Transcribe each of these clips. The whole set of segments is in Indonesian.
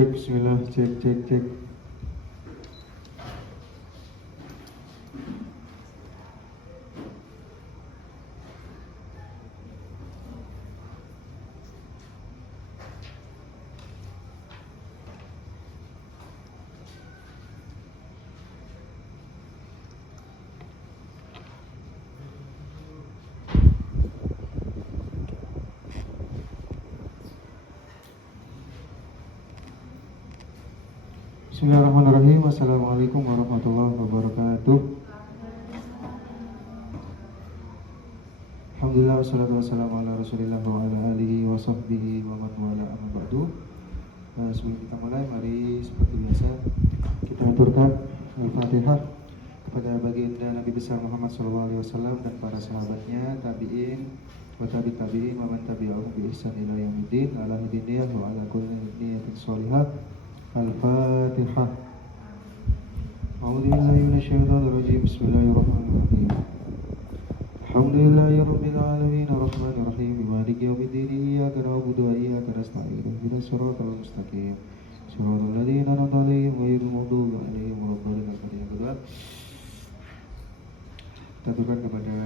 Cek, bismillah, cek, cek, cek. Bismillahirrahmanirrahim. Assalamualaikum warahmatullahi wabarakatuh. Alhamdulillah, wassalatu wassalamu ala rasulillah wa ala alihi wa sahbihi wa man wala amma ba'du. Sebelum kita mulai, mari seperti biasa kita aturkan Al-Fatihah kepada baginda Nabi besar Muhammad SAW dan para sahabatnya, tabi'in wa tabi'in wa man tabi'ahum bi ihsan ila yaumiddin, ala hidayah wa ala kulli niyatin sholihah. Al-Fatihah. A'udzubillahi minasyaitonir rajim. Bismillahirrahmanirrahim. Alhamdulillahi rabbil alamin arrahmanir rahim maliki yaumiddin iyyaka na'budu wa iyyaka nasta'in ihdinas siratal mustaqim siratal ladzina an'amta 'alaihim ghairil maghdubi 'alaihim waladdallin. Yang kedua, kita aturkan kepada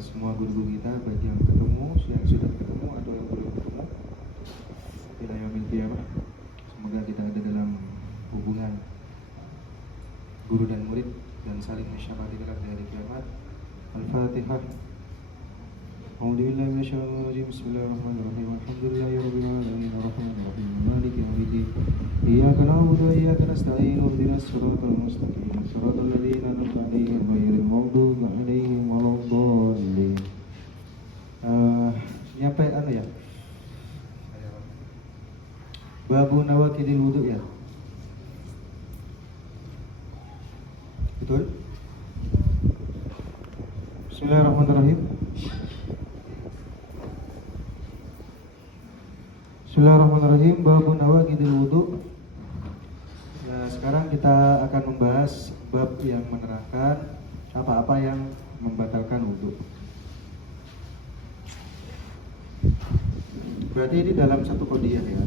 semua guru-guru kita, baik yang ketemu, yang sudah ketemu atau yang belum ketemu, ila yaumil qiyamah. Semoga kita ada dalam hubungan guru dan murid dan saling mensyafaqati dalam hari kiamat. Al-Fatihah. A'udzubillahi minasyaitonir rajim. Bismillahirrahmanirrahim. Alhamdulillahirabbil alamin arrahmanir rahim maliki yaumiddin iyyaka na'budu wa iyyaka nasta'in ihdinas siratal mustaqim siratal ladzina an'amta 'alaihim ghairil maghdubi 'alaihim waladdallin. Nyampe ya. Babu nawaqidil wudu ya. Betul? Bismillahirrahmanirrahim. Bismillahirrahmanirrahim. Babu nawaqidil wudu. Nah, sekarang kita akan membahas bab yang menerangkan apa-apa yang membatalkan wudu. Berarti ini dalam satu qadiyah ya.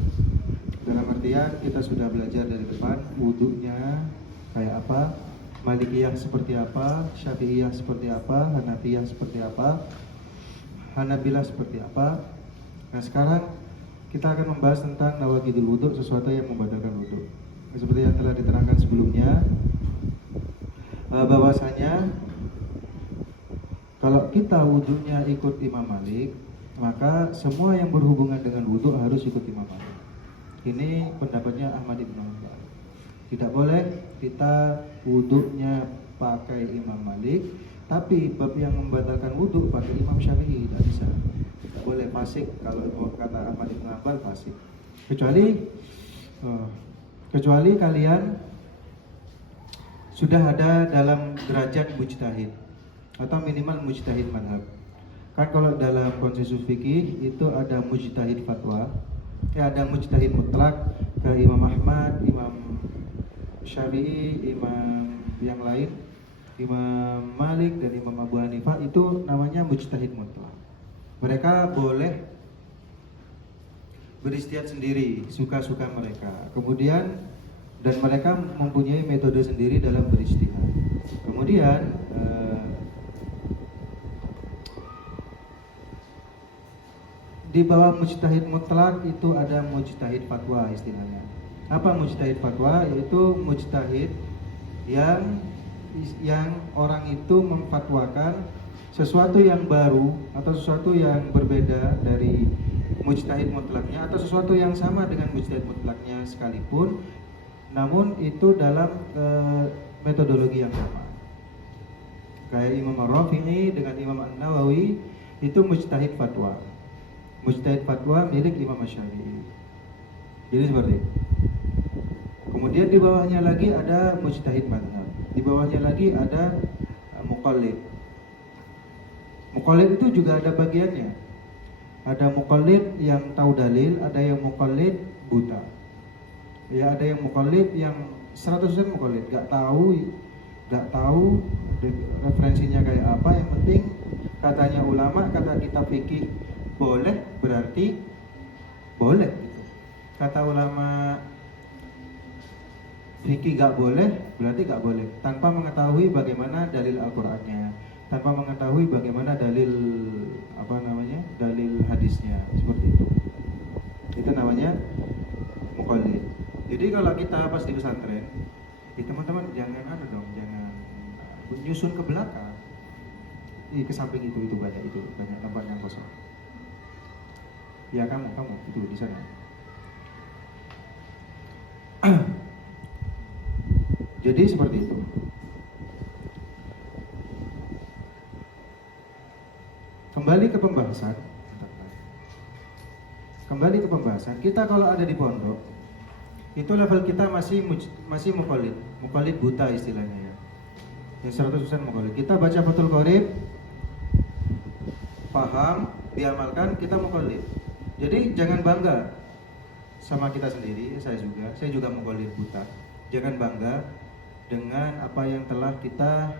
Dalam artian kita sudah belajar dari depan wudunya kayak apa, Malikiyah seperti apa, Syafi'iyah seperti apa, Hanafiyah seperti apa, Hanabilah seperti apa. Nah, sekarang kita akan membahas tentang nawaqidul wudu, sesuatu yang membatalkan wudu. Seperti yang telah diterangkan sebelumnya, bahwasanya kalau kita wudunya ikut Imam Malik, maka semua yang berhubungan dengan wudu harus ikut Imam Malik. Ini pendapatnya Ahmad Ibn Hanbal. Tidak boleh kita wudunya pakai Imam Malik, tapi bab yang membatalkan wudu pakai Imam Syafi'i, tidak bisa. Tidak boleh fasik, kalau kata Ahmad Ibn Hanbal fasik. Kecuali kalian sudah ada dalam derajat mujtahid atau minimal mujtahid madhab. Kan kalau dalam konsensus fikih itu ada mujtahid fatwa, ada mujtahid mutlak ke Imam Ahmad, Imam Syafi'i, imam yang lain, Imam Malik dan Imam Abu Hanifah, itu namanya mujtahid mutlak. Mereka boleh beristihad sendiri, suka-suka mereka. Kemudian dan mereka mempunyai metode sendiri dalam beristihad. Kemudian di bawah mujtahid mutlak itu ada mujtahid fatwa istilahnya. Apa mujtahid fatwa? Yaitu mujtahid yang orang itu memfatwakan sesuatu yang baru atau sesuatu yang berbeda dari mujtahid mutlaknya, atau sesuatu yang sama dengan mujtahid mutlaknya sekalipun, namun itu dalam metodologi yang sama. Kayak Imam Ar-Rafi'i dengan Imam An-Nawawi itu mujtahid fatwa. Mujtahid fatwa milik Imam Syafi'i. Jadi seperti itu. Kemudian di bawahnya lagi ada mujtahid madhab. Di bawahnya lagi ada muqallid. Muqallid itu juga ada bagiannya. Ada muqallid yang tahu dalil, ada yang muqallid buta. Ya, ada yang muqallid yang 100% muqallid, gak tahu referensinya kayak apa, yang penting katanya ulama, kata kitab fikih boleh, berarti boleh gitu. Kata ulama fikih gak boleh, berarti gak boleh tanpa mengetahui bagaimana dalil Al-Qur'annya, tanpa mengetahui bagaimana dalil dalil hadisnya, seperti itu. Itu namanya muqallid. Jadi kalau kita pas di pesantren, teman-teman jangan jangan nyusun ke belakang. Ke samping itu banyak tempat yang kosong. Ya kamu itu di sana. Jadi seperti itu. Kembali ke pembahasan. Kita kalau ada di pondok, itu level kita masih muqallid buta istilahnya ya. Yang 100% muqallid. Kita baca Fathul Qorib, paham, diamalkan, kita muqallid. Jadi jangan bangga sama kita sendiri, saya juga muqallid buta. Jangan bangga dengan apa yang telah kita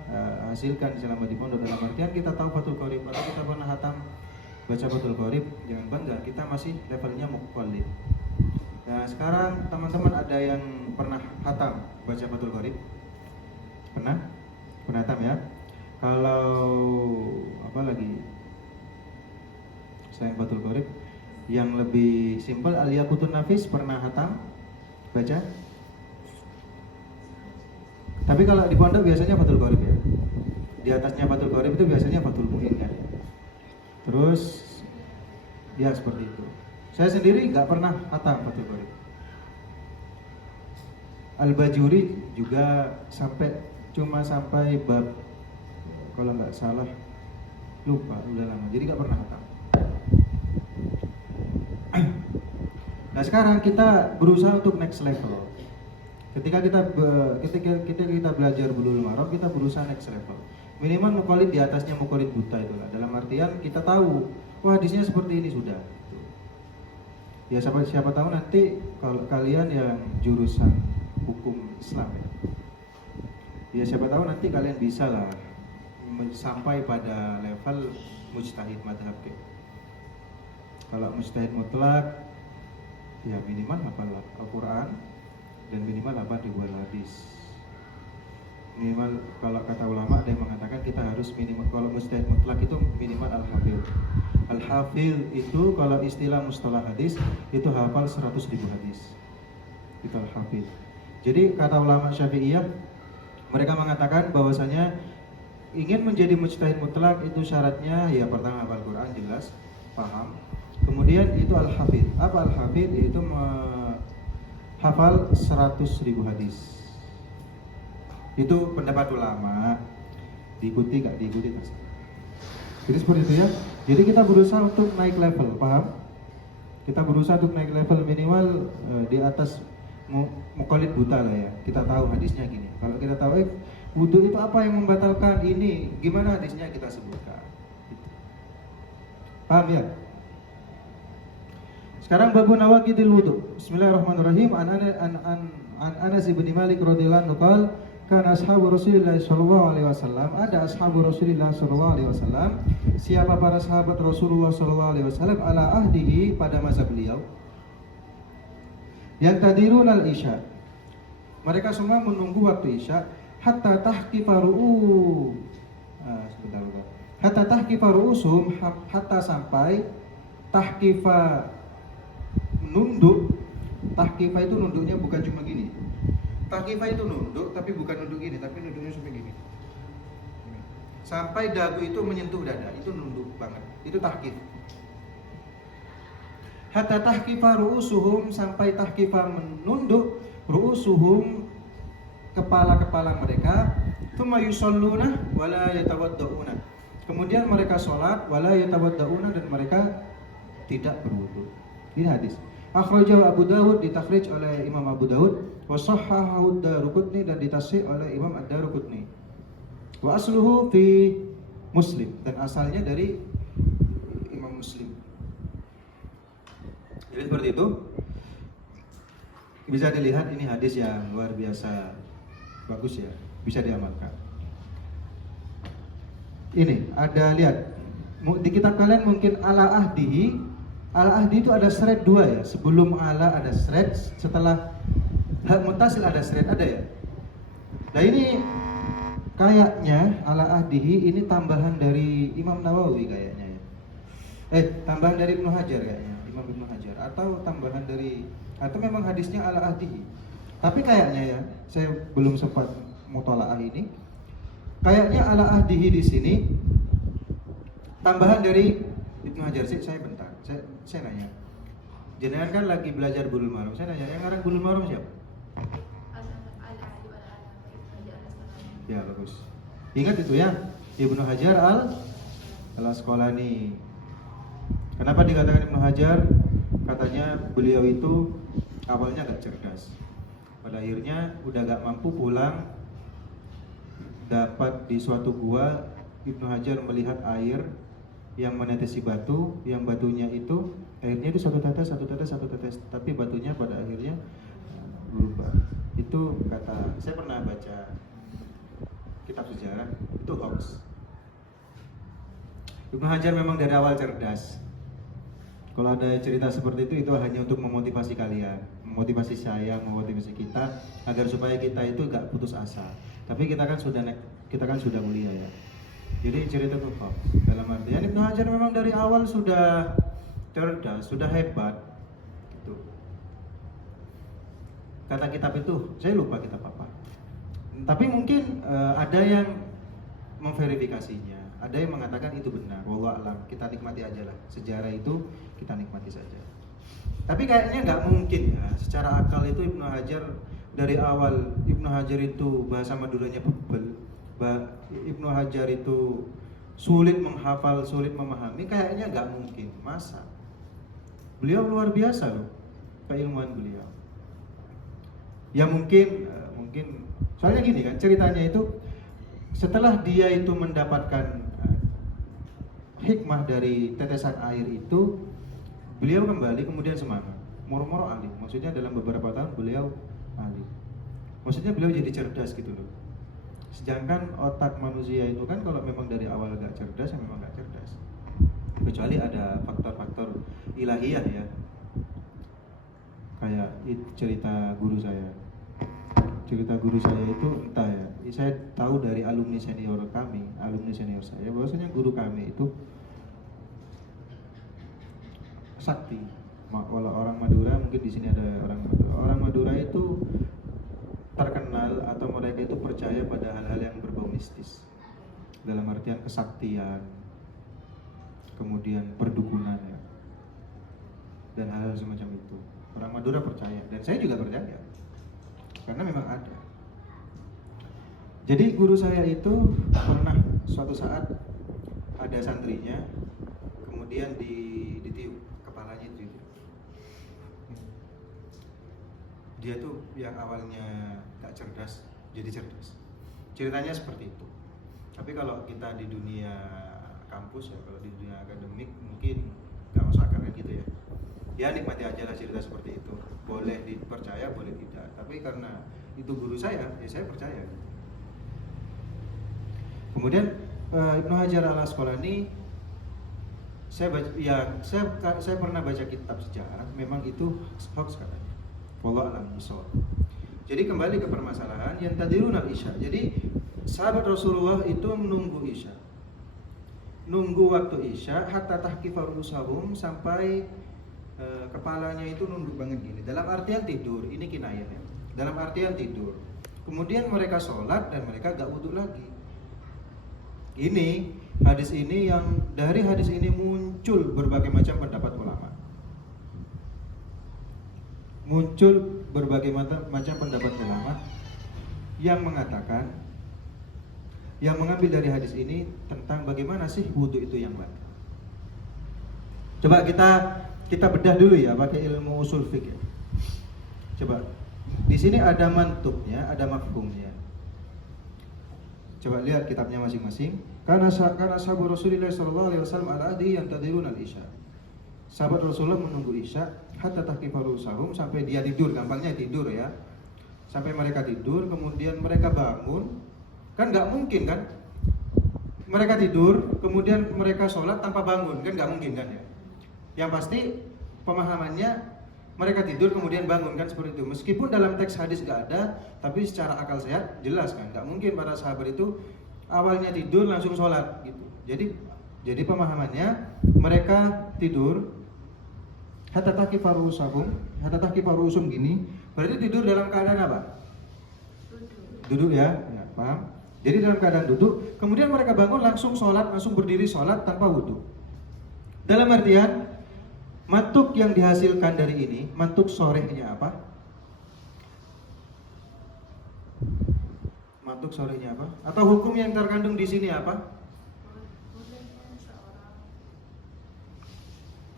hasilkan selama di pondok. Dalam artian kita tahu Fathul Qorib atau kita pernah hatam baca Fathul Qorib, jangan bangga, kita masih levelnya muqallid. Nah sekarang teman-teman ada yang pernah hatam baca Fathul Qorib? Pernah hatam ya? Kalau apa lagi selain Fathul Qorib yang lebih simpel, Al-Yaqutun Nafis pernah hatam baca? Tapi kalau di pondok biasanya Fathul Qorib ya. Di atasnya Fathul Qorib itu biasanya Fathul Muin kan. Terus ya seperti itu. Saya sendiri nggak pernah hatam Fathul Qorib. Al-Bajuri juga cuma sampai bab, kalau nggak salah lupa udah lama. Jadi nggak pernah hatam. Nah sekarang kita berusaha untuk next level. Ketika kita belajar Bulughul Maram, kita berusaha next level. Minimal muqallid di atasnya muqallid buta itulah. Dalam artian kita tahu, wah hadisnya seperti ini sudah. Ya siapa tahu nanti kalau kalian yang jurusan hukum Islam ya siapa tahu nanti kalian bisa lah sampai pada level mujtahid madhab. Kalau mujtahid mutlak, ya minimal hafal Al-Quran dan minimal 8 ribuan hadis. Minimal kalau kata ulama ada yang mengatakan kita harus minimal, kalau mujtahid mutlak itu minimal al-hafidh. Al-hafidh itu kalau istilah mustalah hadis itu hafal 100 ribu hadis. Itu al-hafidh. Jadi kata ulama Syafi'iyah, mereka mengatakan bahwasanya ingin menjadi mujtahid mutlak itu syaratnya ya pertama hafal Quran jelas, paham. Kemudian itu al-hafidh. Apa al-hafidh? Itu hafal 100 ribu hadis. Itu pendapat ulama, diikuti gak diikuti terserah. Jadi seperti itu ya. Jadi kita berusaha untuk naik level, paham? Kita berusaha untuk naik level minimal di atas muqallid buta lah ya. Kita tahu hadisnya gini. Kalau kita tahu wudu itu apa yang membatalkan ini, gimana hadisnya kita sebutkan. Paham ya? Sekarang babu nawaqidil wudu. Bismillahirrahmanirrahim. An Anas bin Malik radhiyallahu anhu qala kana ashabu Rasulillah sallallahu alaihi wasallam, ada ashabu Rasulillah sallallahu alaihi wasallam, siapa para sahabat Rasulullah sallallahu alaihi wasallam ala ahdihi pada masa beliau, yang tadirun al-isya, mereka semua menunggu waktu isya hatta tahqifa hatta tahqifa ru'usum, hatta sampai tahqifa nunduk. Tahqifa itu nunduknya bukan cuma gini. Tahqifa itu nunduk tapi bukan nunduk gini, tapi nunduknya sampai gini. Sampai dagu itu menyentuh dada, itu nunduk banget. Itu tahqif. Hatta tahqifa ru'usuhum, sampai tahqifa menunduk ru'usuhum, kepala-kepala mereka, tsumma yusalluna wala yatawaddauna. Kemudian mereka sholat wala yatawaddauna, dan mereka tidak berwudu. Ini hadis. Akhrajahu Abu Dawud, ditakhrij oleh Imam Abu Dawud, wa shahhahu ad-Daruqutni, dan ditasih oleh Imam ad-Daruqutni. Wa asluhu fi Muslim, dan asalnya dari Imam Muslim. Jadi seperti itu. Bisa dilihat ini hadis yang luar biasa bagus ya, bisa diamalkan. Ini ada, lihat di kitab kalian mungkin ala ahdihi. Ala ahdi itu ada shred 2 ya. Sebelum ala ada shred, setelah Hak mutasil ada seret ada ya. Nah ini kayaknya ala ahdihi ini tambahan dari Imam Nawawi kayaknya ya. Tambahan dari Ibnu Hajar kayaknya, Imam Ibnu Hajar, atau tambahan dari, atau memang hadisnya ala ahdihi. Tapi kayaknya ya, saya belum sempat mutalaah ini. Kayaknya ala ahdihi di sini tambahan dari Ibnu Hajar sih. Saya bentar, saya nanya. Jenengan kan lagi belajar Bulughul Maram. Saya nanya, yang ngarang Bulughul Maram siapa? Ya bagus. Ingat itu ya, Ibnu Hajar al-Asqalani. Kenapa dikatakan Ibnu Hajar? Katanya beliau itu awalnya gak cerdas. Pada akhirnya udah gak mampu pulang, dapat di suatu gua, Ibnu Hajar melihat air yang menetesi batu, yang batunya itu airnya itu satu tetes, tapi batunya pada akhirnya berubah. Itu kata, saya pernah baca kitab sejarah, itu hoax. Ibnu Hajar memang dari awal cerdas. Kalau ada cerita seperti itu hanya untuk memotivasi kalian, memotivasi saya, memotivasi kita agar supaya kita itu gak putus asa. Tapi kita kan sudah mulia ya. Jadi cerita itu hoax. Dalam artian Ibnu Hajar memang dari awal sudah cerdas, sudah hebat. Gitu. Kata kitab itu, saya lupa kitab apa. Tapi mungkin ada yang memverifikasinya, ada yang mengatakan itu benar. Wallahu a'lam, kita nikmati aja lah. Sejarah itu kita nikmati saja. Tapi kayaknya nggak mungkin ya, secara akal itu Ibnu Hajar dari awal, Ibnu Hajar itu bahasa Maduranya bebel, Ibnu Hajar itu sulit menghafal, sulit memahami, kayaknya nggak mungkin. Masa? Beliau luar biasa loh, keilmuan beliau. Ya mungkin soalnya gini kan ceritanya itu, setelah dia itu mendapatkan hikmah dari tetesan air itu, beliau kembali kemudian semangat, moro-moro alim. Maksudnya dalam beberapa tahun beliau alim. Maksudnya beliau jadi cerdas gitu loh. Sedangkan otak manusia itu kan kalau memang dari awal gak cerdas, ya memang gak cerdas. Kecuali ada faktor-faktor ilahiyah ya. Kayak cerita guru saya. Cerita guru saya itu entah ya, saya tahu dari alumni senior saya, bahwasanya guru kami itu sakti. Kalau orang Madura, mungkin di sini ada orang Madura. Orang Madura itu terkenal atau mereka itu percaya pada hal-hal yang berbau mistis. Dalam artian kesaktian, kemudian perdukunan ya, dan hal-hal semacam itu. Orang Madura percaya, dan saya juga percaya. Karena memang ada. Jadi guru saya itu pernah suatu saat ada santrinya, kemudian ditiup kepalanya itu. Dia tuh yang awalnya gak cerdas jadi cerdas. Ceritanya seperti itu. Tapi kalau kita di dunia kampus ya, kalau di dunia akademik mungkin gak masuk akal gitu ya. Ya nikmati aja lah cerita seperti itu. Boleh dipercaya, boleh tidak. Tapi karena itu guru saya, ya saya percaya. Kemudian Ibnu Hajar al-Asqalani, saya pernah baca kitab sejarah, memang itu hoax katanya. Wallahu a'lam bishawab. Jadi kembali ke permasalahan yang tadiruna isya. Jadi sahabat Rasulullah itu menunggu isya. Nunggu waktu isya hatta tahkifa rusahum, sampai kepalanya itu nunduk banget gini. Dalam artian tidur, ini kinayah ya. Dalam artian tidur. Kemudian mereka sholat dan mereka gak wudhu lagi. Ini hadis ini yang dari hadis ini muncul berbagai macam pendapat ulama. Muncul berbagai macam pendapat ulama yang mengatakan, yang mengambil dari hadis ini tentang bagaimana sih wudhu itu yang baik. Coba kita bedah dulu ya pakai ilmu usul fikih. Coba di sini ada mantuknya, ada mafhumnya. Coba lihat kitabnya masing-masing. Karena sahabat Rasulullah SAW al-adi yang tadirun al-isya. Sahabat Rasulullah menunggu isya hatta tahkifaru sahum, sampai dia tidur, gampangnya tidur ya. Sampai mereka tidur, kemudian mereka bangun. Kan nggak mungkin kan? Mereka tidur, kemudian mereka sholat tanpa bangun, kan nggak mungkin kan ya? Yang pasti pemahamannya mereka tidur kemudian bangun, kan seperti itu. Meskipun dalam teks hadis nggak ada, tapi secara akal sehat jelas kan, nggak mungkin para sahabat itu awalnya tidur langsung sholat gitu. Jadi pemahamannya mereka tidur hatta taqifa ru'usum gini, berarti tidur dalam keadaan apa? Duduk ya, paham? Jadi dalam keadaan duduk, kemudian mereka bangun langsung sholat, langsung berdiri sholat tanpa wudhu. Dalam artian mantuk yang dihasilkan dari ini, mantuk sorehnya apa? Mantuk sorehnya apa? Atau hukum yang terkandung di sini apa?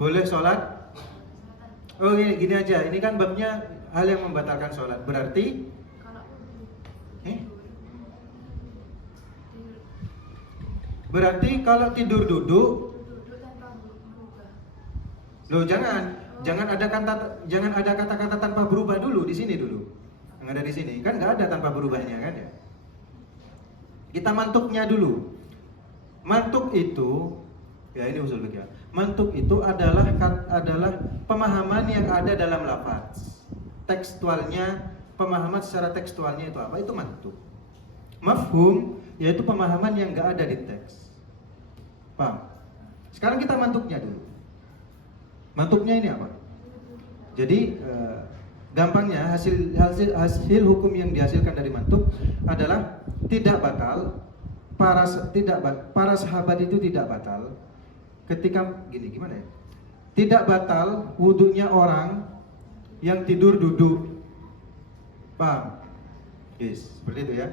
Boleh sholat? Oh gini aja, ini kan babnya hal yang membatalkan sholat. Berarti berarti kalau tidur duduk, loh jangan ada kata-kata tanpa berubah dulu di sini dulu. Yang ada di sini kan nggak ada tanpa berubahnya kan ya. Kita mantuknya dulu. Mantuk itu, ya ini usul fikih. Mantuk itu adalah pemahaman yang ada dalam lafaz. Tekstualnya, pemahaman secara tekstualnya itu apa? Itu mantuk. Mafhum yaitu pemahaman yang nggak ada di teks. Paham? Sekarang kita mantuknya dulu. Mantuknya ini apa? Jadi gampangnya hasil hukum yang dihasilkan dari mantuk adalah tidak batal. Para sahabat itu tidak batal ketika gimana ya? Tidak batal wudunya orang yang tidur duduk. Paham? Yes, seperti itu ya.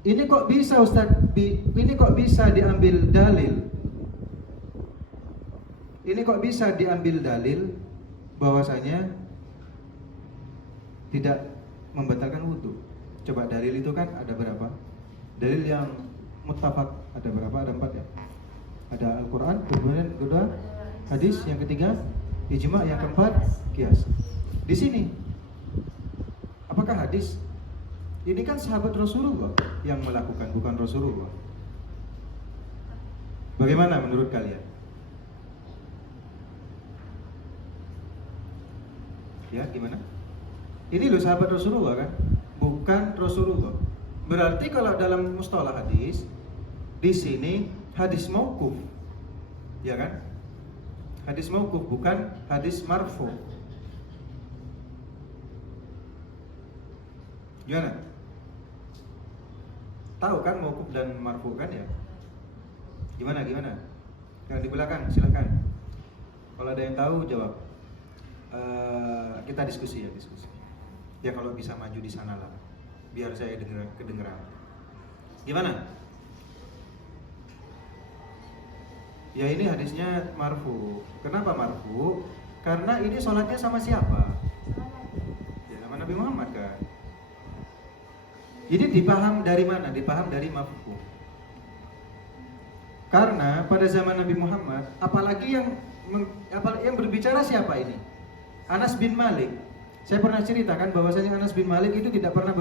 Ini kok bisa Ustaz? Ini kok bisa diambil dalil? Ini kok bisa diambil dalil bahwasanya tidak membatalkan wudu? Coba dalil itu kan ada berapa? Dalil yang muttafaq ada berapa? Ada 4 ya. Ada Al-Quran, kemudian kedua hadis, yang ketiga ijma, yang keempat qiyas. Di sini apakah hadis? Ini kan sahabat Rasulullah yang melakukan, bukan Rasulullah. Bagaimana menurut kalian? Ya, gimana? Ini loh sahabat Rasulullah kan? Bukan Rasulullah. Berarti kalau dalam mustalah hadis, di sini hadis mauquf. Ya kan? Hadis mauquf bukan hadis marfu. Gimana? Tahu kan mauquf dan marfu kan ya? Gimana? Yang di belakang silakan. Kalau ada yang tahu jawab. Kita diskusi. Ya kalau bisa maju di sana lah, biar saya kedengeran. Gimana? Ya ini hadisnya marfu. Kenapa marfu? Karena ini sholatnya sama siapa? Ya sama Nabi Muhammad kan. Ini dipaham dari mana? Dipaham dari mafhum. Karena pada zaman Nabi Muhammad, apalagi yang berbicara siapa ini? Anas bin Malik. Saya pernah ceritakan bahwasanya Anas bin Malik itu tidak pernah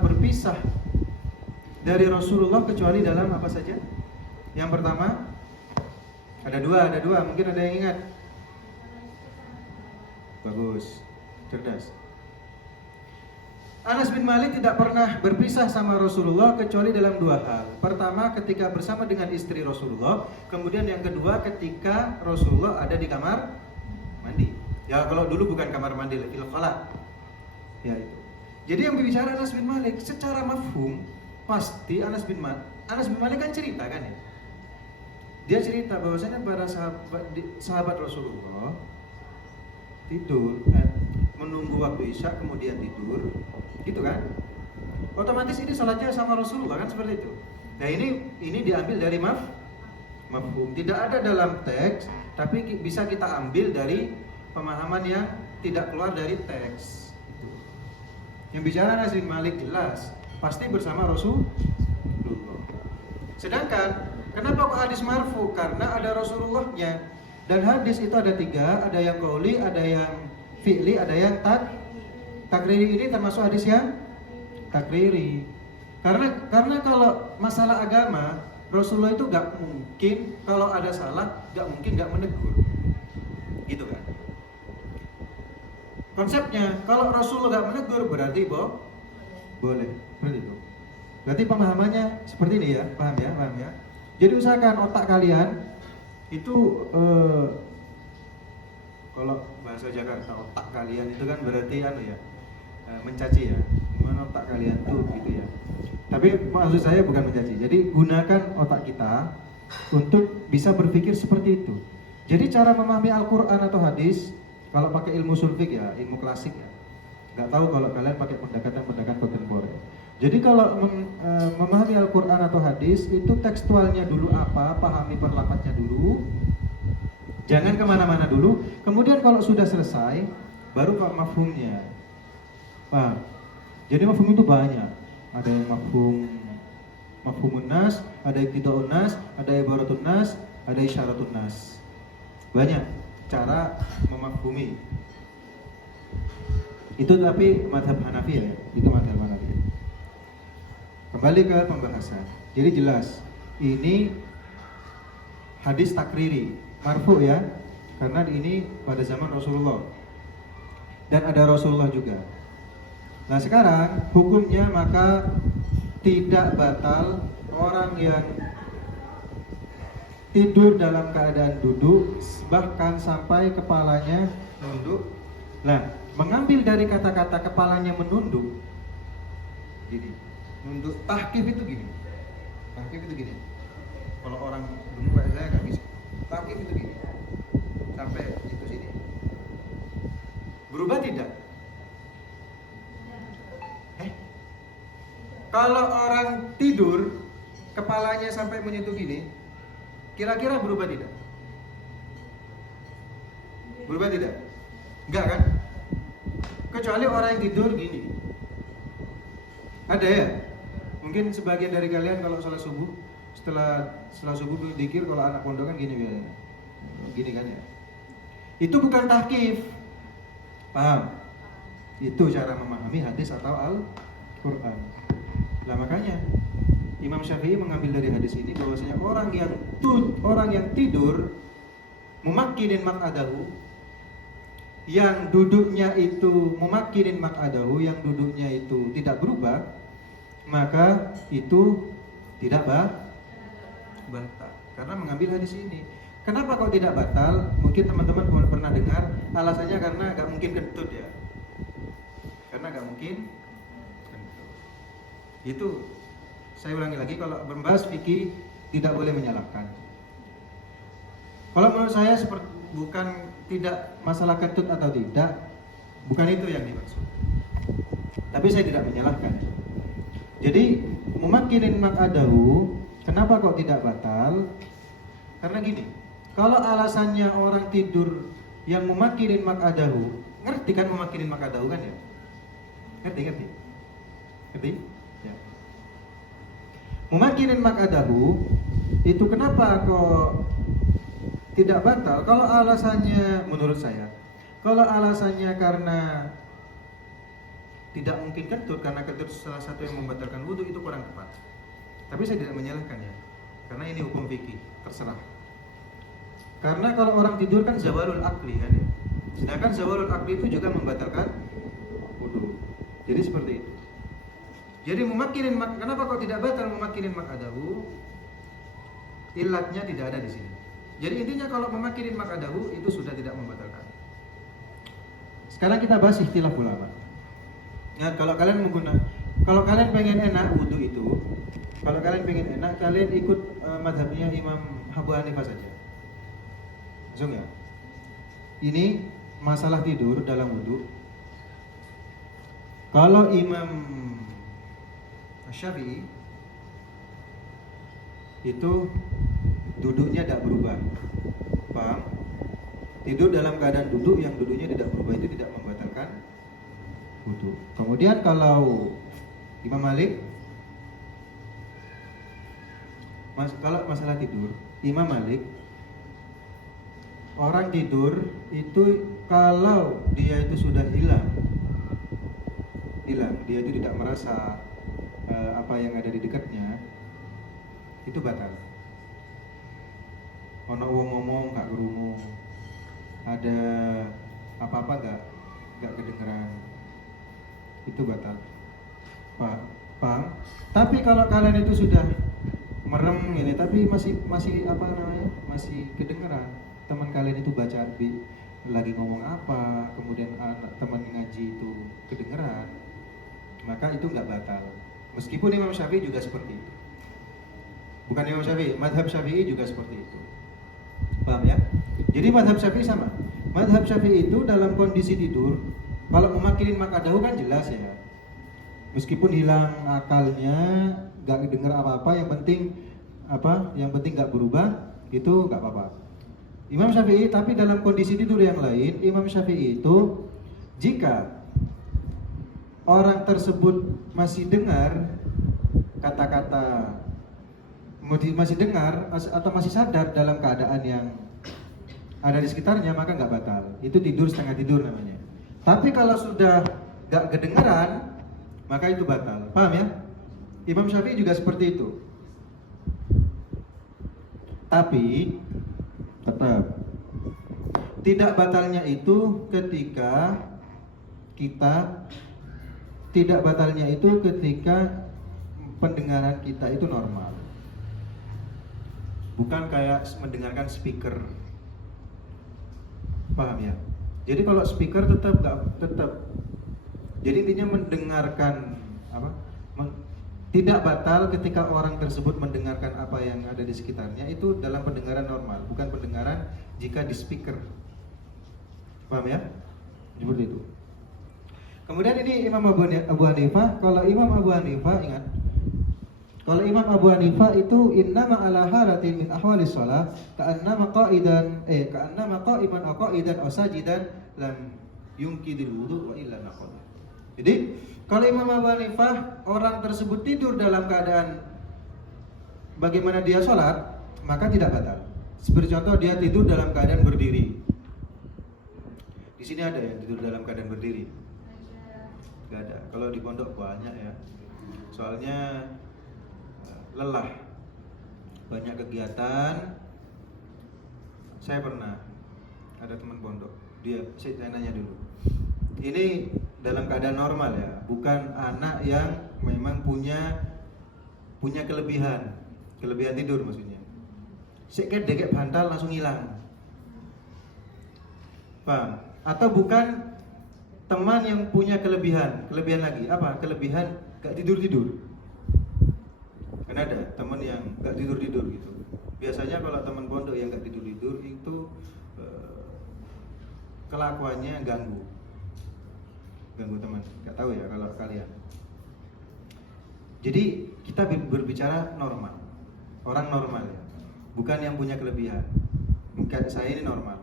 berpisah dari Rasulullah kecuali dalam apa saja? Yang pertama ada dua, mungkin ada yang ingat. Bagus, cerdas. Anas bin Malik tidak pernah berpisah sama Rasulullah kecuali dalam 2 hal. Pertama ketika bersama dengan istri Rasulullah, kemudian yang kedua ketika Rasulullah ada di kamar mandi. Ya kalau dulu bukan kamar mandi, fil khala. Ya itu. Jadi yang berbicara Anas bin Malik secara mafhum pasti Anas bin Malik kan cerita kan ya. Dia cerita bahwasanya para sahabat Rasulullah tidur, menunggu waktu Isya kemudian tidur, gitu kan? Otomatis ini salatnya sama Rasulullah kan seperti itu. Nah ini diambil dari mafhum, tidak ada dalam teks, tapi bisa kita ambil dari pemahaman yang tidak keluar dari teks. Yang bicara Anas bin Malik jelas pasti bersama Rasulullah. Sedangkan kenapa kok hadis marfu? Karena ada Rasulullahnya. Dan hadis itu ada 3, ada yang qauli, ada yang fi'li, ada yang takriri. Ini termasuk hadis yang takriri. Karena kalau masalah agama, Rasulullah itu gak mungkin kalau ada salah, gak mungkin gak menegur. gitu kan. Konsepnya kalau Rasul nggak menegur berarti boleh, seperti itu. Berarti pemahamannya seperti ini ya, paham ya. Jadi usahakan otak kalian itu kalau bahasa Jakarta otak kalian itu kan berarti mencaci ya. Gimana otak kalian tuh gitu ya. Tapi maksud saya bukan mencaci. Jadi gunakan otak kita untuk bisa berpikir seperti itu. Jadi cara memahami Al-Qur'an atau hadis kalau pakai ilmu sulfik ya, ilmu klasik ya. Nggak tahu kalau kalian pakai pendekatan kontemporer. Jadi kalau memahami Al-Qur'an atau hadis itu tekstualnya dulu apa, pahami perlapatnya dulu. Jangan kemana-mana dulu. Kemudian kalau sudah selesai, baru ke mafhumnya. Paham? Jadi mafhum itu banyak. Ada yang mafhumun nas, ada iktida'un nas, ada ibaratun nas, ada isyaratun nas. Banyak cara memahumi. Itu tapi mazhab Hanafi ya, itu mazhab Hanafi. Kembali ke pembahasan. Jadi jelas, ini hadis takriri, marfu ya, karena ini pada zaman Rasulullah. Dan ada Rasulullah juga. Nah sekarang hukumnya maka tidak batal orang yang tidur dalam keadaan duduk bahkan sampai kepalanya menunduk. Nah, mengambil dari kata-kata kepalanya menunduk, gini, nunduk tahkif itu gini, Kalau orang dulu kayak saya nggak bisa. Tahkif itu gini, sampai itu sini. Berubah tidak? Kalau orang tidur kepalanya sampai menyentuh gini, kira-kira berubah tidak? Berubah tidak? Enggak kan? Kecuali orang yang tidur gini. Ada ya? Mungkin sebagian dari kalian kalau sholat subuh, setelah subuh berzikir, kalau anak pondok kan gini biasanya. Gini kan ya? Itu bukan tahkif. Paham? Itu cara memahami hadis atau Al-Qur'an. Nah makanya Imam Syafi'i mengambil dari hadis ini bahwasanya orang yang tidur mumakkinin maq'adahu, yang duduknya itu mumakkinin maq'adahu, yang duduknya itu tidak berubah, maka itu tidak batal. Karena mengambil hadis ini. Kenapa kok tidak batal? Mungkin teman-teman pernah dengar alasannya karena nggak mungkin kentut ya. Karena nggak mungkin kentut. Itu saya ulangi lagi, kalau membahas fikih tidak boleh menyalahkan. Kalau menurut saya bukan tidak masalah kentut atau tidak, bukan itu yang dimaksud. Tapi saya tidak menyalahkan. Jadi mumakkinin maq'adahu, kenapa kok tidak batal? Karena gini, kalau alasannya orang tidur yang mumakkinin maq'adahu, ngerti kan mumakkinin maq'adahu kan ya? Ngerti? Ya. Mumakkinin maq'adahu itu kenapa kok tidak batal? Kalau alasannya menurut saya, kalau alasannya karena tidak mungkin kentut, karena kentut salah satu yang membatalkan wudu, itu kurang tepat. Tapi saya tidak menyalahkan ya, karena ini hukum fikih, terserah. Karena kalau orang tidur kan zawalul aqli kan ya. Sedangkan zawalul aqli itu juga membatalkan wudu. Jadi seperti itu. Jadi kenapa kok tidak batal mumakkinin maq'adahu? Ilatnya tidak ada di sini. Jadi intinya kalau mumakkinin maq'adahu itu sudah tidak membatalkan. Sekarang kita bahas ikhtilaf ulama. Ya, kalau kalian pengen enak wudu itu, kalian ikut mazhabnya Imam Abu Hanifah saja. Langsung ya. Ini masalah tidur dalam wudu. Kalau Imam Syafi'i itu duduknya tidak berubah. Paham? Tidur dalam keadaan duduk yang duduknya tidak berubah itu tidak membatalkan wudu. Kemudian kalau Imam Malik, kalau masalah tidur, Imam Malik, orang tidur itu kalau dia itu sudah hilang, dia itu tidak merasa apa yang ada di dekatnya, itu batal. Ono wong ngomong gak kerungu, ada apa-apa nggak kedengeran, itu batal. Paham? Tapi kalau kalian itu sudah merem ini, tapi masih apa namanya, masih kedengeran teman kalian itu baca lagi ngomong apa, kemudian teman ngaji itu kedengeran, maka itu nggak batal. Meskipun Imam Syafi'i juga seperti itu. Bukan Imam Syafi'i, madhab Syafi'i juga seperti itu. Paham ya? Jadi madhab Syafi'i sama. Madhab Syafi'i itu dalam kondisi tidur, kalau memakilin makadahu kan jelas ya. Meskipun hilang akalnya, nggak dengar apa-apa, yang penting nggak berubah, itu nggak apa-apa. Imam Syafi'i, tapi dalam kondisi tidur yang lain, Imam Syafi'i itu jika orang tersebut masih dengar kata-kata, masih dengar atau masih sadar dalam keadaan yang ada di sekitarnya, maka nggak batal. Itu tidur setengah tidur namanya. Tapi kalau sudah nggak kedengeran, maka itu batal. Paham ya? Imam Syafi'i juga seperti itu. Tapi tetap tidak batalnya itu ketika pendengaran kita itu normal. Bukan kayak mendengarkan speaker. Paham ya? Jadi kalau speaker tetap. Jadi intinya mendengarkan tidak batal ketika orang tersebut mendengarkan apa yang ada di sekitarnya, itu dalam pendengaran normal, bukan pendengaran jika di speaker. Paham ya? Seperti itu. Kemudian ini Imam Abu Hanifah. Kalau Imam Abu Hanifah, ingat, kalau Imam Abu Hanifah itu innama ala halatin min ahwalis shalah ka'annama qa'idan qa'iman aw qa'idan aw sajidan lam yunkidil wudu wa illa naqad. Jadi kalau Imam Abu Hanifah, orang tersebut tidur dalam keadaan bagaimana dia sholat, maka tidak batal. Seperti contoh, dia tidur dalam keadaan berdiri. Di sini ada yang tidur dalam keadaan berdiri? Gak ada. Kalau di pondok banyak ya. Soalnya lelah, banyak kegiatan. Saya pernah ada teman pondok, saya nanya dulu. Ini dalam keadaan normal ya, bukan anak yang memang punya kelebihan tidur maksudnya. Seket deket bantal langsung hilang. Paham? Atau bukan teman yang punya kelebihan lagi. Apa? Kelebihan gak tidur. Kan ada teman yang gak tidur gitu. Biasanya kalau teman pondok yang gak tidur itu kelakuannya ganggu teman, nggak tahu ya kalau kalian. Jadi kita berbicara normal, orang normal ya, bukan yang punya kelebihan. Mungkin saya ini normal.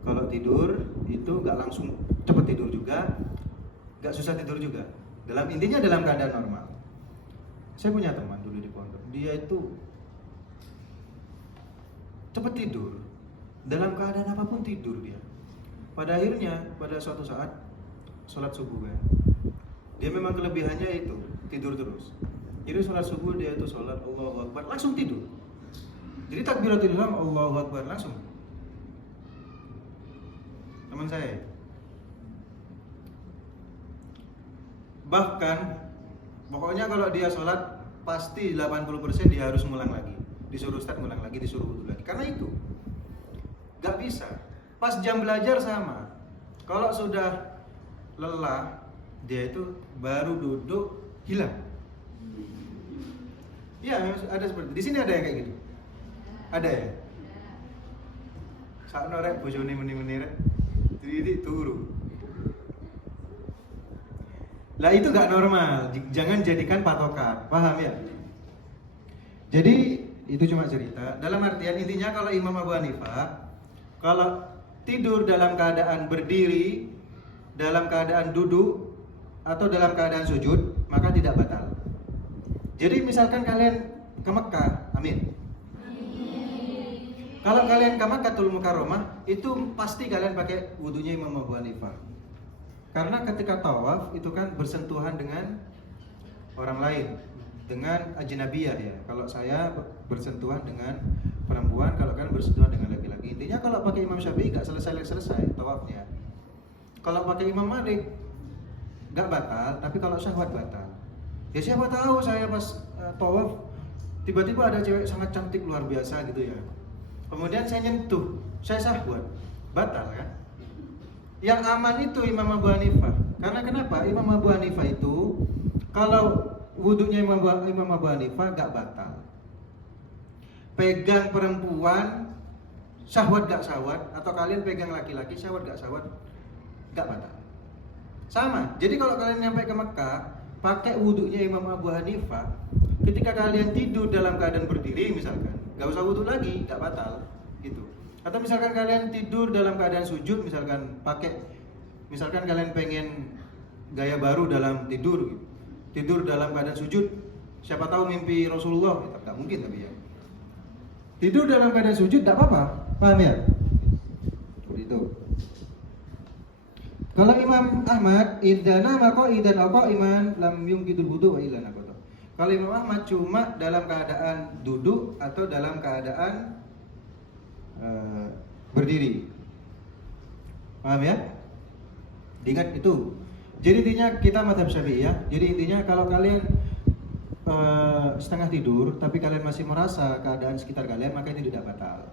Kalau tidur itu nggak langsung cepet tidur juga, nggak susah tidur juga. Intinya dalam keadaan normal. Saya punya teman dulu di pondok, dia itu cepet tidur, dalam keadaan apapun tidur dia. Pada akhirnya pada suatu saat sholat subuh kan, dia memang kelebihannya itu tidur terus. Jadi sholat subuh dia itu sholat Allahu Akbar langsung tidur. Jadi takbiratul ihram Allahu Akbar langsung. Teman saya. Bahkan pokoknya kalau dia sholat pasti 80% dia harus ngulang lagi. Disuruh start ngulang lagi, disuruh wudu lagi. Karena itu gak bisa. Pas jam belajar sama. Kalau sudah lelah, dia itu baru duduk hilang. Iya, ada seperti di sini ada yang kayak gitu. Ada ya. Sakno rek bojone meni-meni rek. Jadi turu. Lah itu gak normal. Jangan jadikan patokan. Paham ya? Jadi itu cuma cerita. Dalam artian intinya kalau Imam Abu Hanifah, kalau tidur dalam keadaan berdiri, dalam keadaan duduk, atau dalam keadaan sujud, maka tidak batal. Jadi misalkan kalian ke Mekah, amin. Kalau kalian ke Makkatul Mukarramah, itu pasti kalian pakai wudunya Imam Abu Hanifah. Karena ketika tawaf itu kan bersentuhan dengan orang lain. dengan ajnabiyah ya. Kalau saya bersentuhan dengan perempuan, kalau kalian bersentuhan dengan laki-laki. Intinya kalau pakai Imam Syafi'i nggak selesai tawafnya. Kalau pakai Imam Malik nggak batal, tapi kalau syahwat batal. Ya siapa tahu saya pas tawaf tiba-tiba ada cewek sangat cantik luar biasa gitu ya. Kemudian saya nyentuh, saya syahwat, batal kan? Yang aman itu Imam Abu Hanifah. Karena kenapa? Imam Abu Hanifah itu kalau wudunya Imam Abu Hanifah gak batal. Pegang perempuan syahwat gak syahwat, atau kalian pegang laki-laki syahwat gak syahwat, gak batal. Sama. Jadi kalau kalian nyampe ke Mekah pakai wudunya Imam Abu Hanifah, ketika kalian tidur dalam keadaan berdiri misalkan, gak usah wudu lagi, gak batal gitu. Atau misalkan kalian tidur dalam keadaan sujud, misalkan kalian pengen gaya baru dalam tidur gitu. Tidur dalam keadaan sujud, siapa tahu mimpi Rasulullah, nggak mungkin tapi ya. Tidur dalam keadaan sujud tidak apa-apa, paham ya? Seperti itu. Kalau Imam Ahmad, idana mako idan iman lam yungkidul wudu wa illa naqata. Kalau Imam Ahmad cuma dalam keadaan duduk atau dalam keadaan berdiri, paham ya? Ingat itu. Jadi intinya kita mazhab Syafi'i ya. Jadi intinya kalau kalian setengah tidur tapi kalian masih merasa keadaan sekitar kalian, maka itu tidak batal.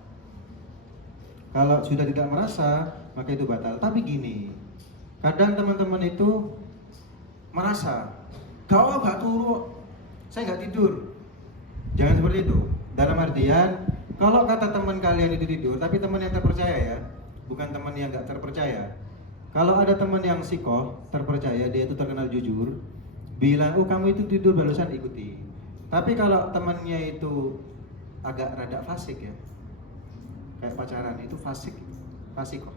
Kalau sudah tidak merasa, maka itu batal. Tapi gini, kadang teman-teman itu merasa kalau gak turu, saya gak tidur. Jangan seperti itu. Dalam artian, kalau kata teman kalian itu tidur, tapi teman yang terpercaya ya, bukan teman yang gak terpercaya. Kalau ada teman yang sikoh, terpercaya, dia itu terkenal jujur, bilang, oh kamu itu tidur barusan, ikuti. Tapi kalau temannya itu agak rada fasik ya, kayak pacaran, itu fasikoh.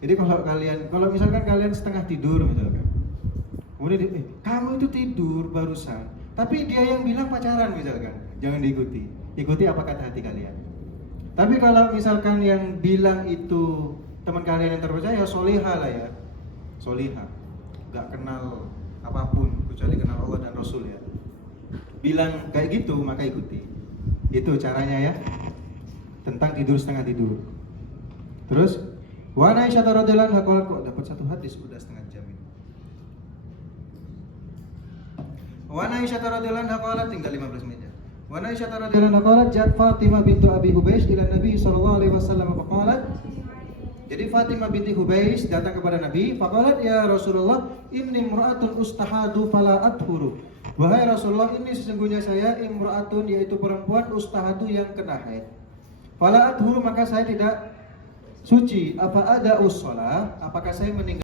Jadi kalau misalkan kalian setengah tidur misalkan, kemudian kamu itu tidur barusan, tapi dia yang bilang pacaran misalkan, jangan diikuti. Ikuti apa kata hati kalian. Tapi kalau misalkan yang bilang itu teman kalian yang terpercaya, solihah lah ya, solihah, gak kenal apapun kecuali kenal Allah dan Rasul ya, bilang kayak gitu, maka ikuti. Itu caranya ya, tentang tidur setengah tidur. Terus wa Aisyah radhiyallahu anha, kok dapat satu hadis udah setengah jam ini. Wa Aisyah radhiyallahu anha tinggal 15 menit. Wa Aisyah radhiyallahu anha qalat ja'at Fatimah bintu Abi Hubaysh ila Nabi sallallahu alaihi wasallam faqalat. Jadi Fatimah binti Hubaysh datang kepada Nabi, faqalat ya Rasulullah, inni imra'atun ustahadu fala athuru. Wahai Rasulullah, ini sesungguhnya saya imra'atun, yaitu perempuan ustahadu yang kena haid. Fala athuru, maka saya tidak suci. Apa ada ussalah? Apakah saya meninggal